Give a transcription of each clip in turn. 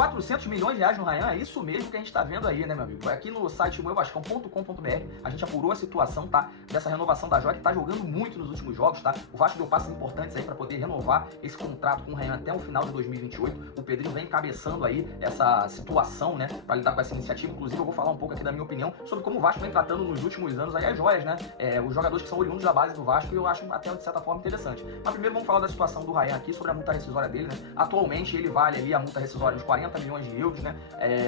400 milhões de reais no Ryan, é isso mesmo que a gente tá vendo aí, né, meu amigo? Aqui no site meuvascão.com.br a gente apurou a situação, tá? Dessa renovação da joia, que tá jogando muito nos últimos jogos, tá? O Vasco deu passos importantes aí pra poder renovar esse contrato com o Ryan até o final de 2028. O Pedrinho vem encabeçando aí essa situação, né? Pra lidar com essa iniciativa. Inclusive, eu vou falar um pouco aqui da minha opinião sobre como o Vasco vem tratando nos últimos anos aí as joias, né? Os jogadores que são oriundos da base do Vasco, e eu acho até de certa forma interessante. Mas primeiro vamos falar da situação do Ryan aqui, sobre a multa rescisória dele, né? Atualmente ele vale ali a multa rescisória de 40 milhões de euros, né?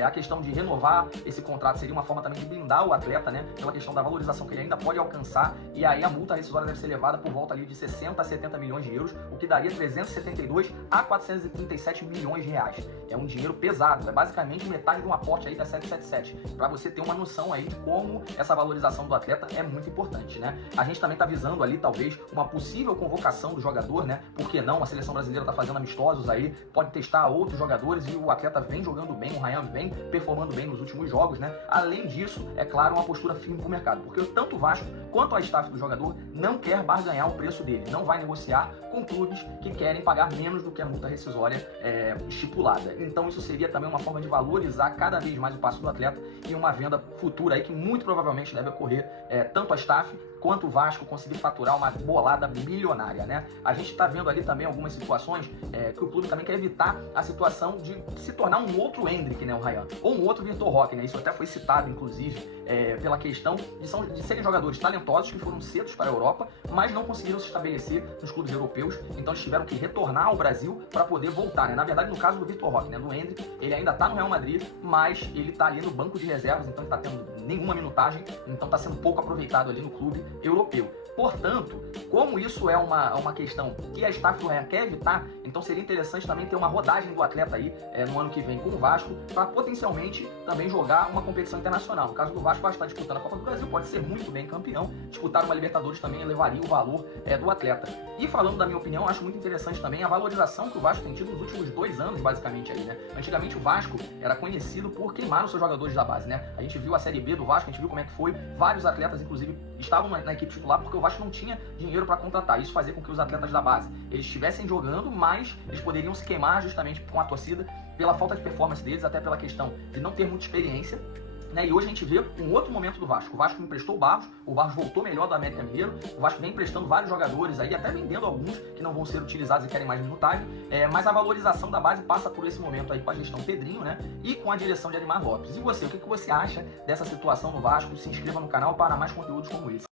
A questão de renovar esse contrato seria uma forma também de blindar o atleta, né? Pela questão da valorização que ele ainda pode alcançar, e aí a multa rescisória deve ser levada por volta ali de 60 a 70 milhões de euros, o que daria 372 a 437 milhões de reais. É um dinheiro pesado, é basicamente metade de um aporte aí da 777, para você ter uma noção aí de como essa valorização do atleta é muito importante, né? A gente também tá visando ali, talvez, uma possível convocação do jogador, né? Por que não? A seleção brasileira tá fazendo amistosos aí, pode testar outros jogadores, e o atleta vem jogando bem, o Ryan vem performando bem nos últimos jogos, né? Além disso, é claro, uma postura firme pro mercado, porque tanto o Vasco quanto a staff do jogador não quer barganhar o preço dele, não vai negociar com clubes que querem pagar menos do que a multa rescisória estipulada. Então isso seria também uma forma de valorizar cada vez mais o passe do atleta, e uma venda futura aí que muito provavelmente deve ocorrer, tanto a staff quanto o Vasco conseguir faturar uma bolada milionária, né? A gente tá vendo ali também algumas situações que o clube também quer evitar a situação de se tornar um outro Endrick, né, o Ryan, ou um outro Vitor Roque, né? Isso até foi citado, inclusive, pela questão de serem jogadores talentosos que foram cedos para a Europa, mas não conseguiram se estabelecer nos clubes europeus, então eles tiveram que retornar ao Brasil para poder voltar, né? Na verdade, no caso do Vitor Roque, né, do Endrick, ele ainda tá no Real Madrid, mas ele tá ali no banco de reservas, então ele tá tendo nenhuma minutagem, então tá sendo pouco aproveitado ali no clube europeu. Portanto, como isso é uma questão que a staff do Ryan quer evitar, então seria interessante também ter uma rodagem do atleta aí no ano que vem com o Vasco, para potencialmente também jogar uma competição internacional. No caso do Vasco, vai estar disputando a Copa do Brasil, pode ser muito bem campeão, disputar uma Libertadores também elevaria o valor do atleta. E falando da minha opinião, acho muito interessante também a valorização que o Vasco tem tido nos últimos 2 anos, basicamente, ali, né? Antigamente o Vasco era conhecido por queimar os seus jogadores da base, né? A gente viu a Série B do Vasco, a gente viu como é que foi, vários atletas, inclusive, estavam na equipe titular porque o Vasco não tinha dinheiro para contratar. Isso fazia com que os atletas da base, eles estivessem jogando, mas eles poderiam se queimar justamente com a torcida, pela falta de performance deles, até pela questão de não ter muita experiência, né? E hoje a gente vê um outro momento do Vasco. O Vasco emprestou o Barros voltou melhor do América Mineiro, o Vasco vem emprestando vários jogadores aí, até vendendo alguns que não vão ser utilizados e querem mais minutagem, mas a valorização da base passa por esse momento aí com a gestão Pedrinho, né? E com a direção de Admar Lopes. E você, o que você acha dessa situação no Vasco? Se inscreva no canal para mais conteúdos como esse.